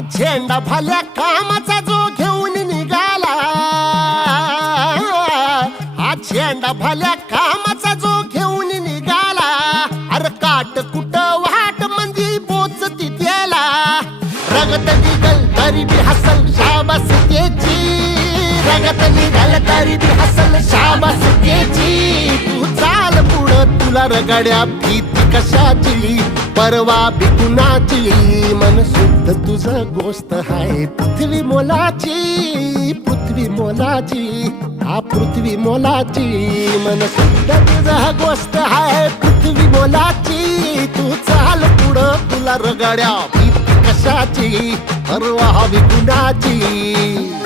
झेंडा भल्या कामाचा जो घेऊन निघाला, हा झेंडा भल्या कामाचा जो घेऊन निघाला, अरे काट कुट वाट मंदी पोचती त्याला, रगत निघल तरी बी हसल शाबास त्याची, रगत निघल तरी बी हसल शाबास त्याची. तू चाल पुढं तुला रगड्या भीती कशाची, परवा बी कुणाची, मन शुद्ध तुझं गोष्ट हाय पृथ्वी मोलाची, पृथ्वी मोलाची, हा पृथ्वी मोलाची, मन शुद्ध तुझं गोष्ट हाय पृथ्वी मोलाची. तू चाल पुढं तुला रगड्या भीती कशाची, परवा बी कुणाची.